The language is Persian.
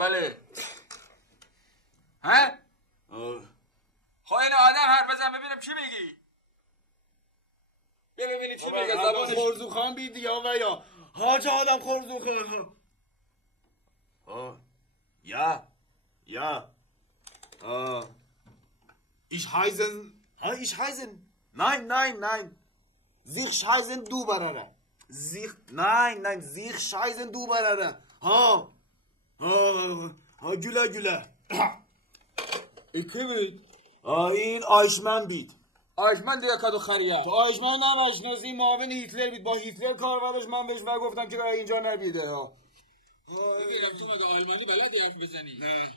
بله ها؟ خب این آدم حرف بزن ببینم چی میگی؟ بیا ببینی چی میگه زبانش. خورزوخان بید یا و یا حاج آدم خورزوخان. Ja. Ich heißen. Nein. Sich scheißen du barara. Nein. Sich scheißen du barara. Ha güle. کی بید؟ این آیشمن بید. آیشمن دیگه کدو خریه. تو آیشمن نمشناسی معاون هیتلر بید. با هیتلر کارورش من بهش نگفتم که اینجا نبیده. بگیرم تو مگه آلمانی بلدی حرف بزنی؟ نه.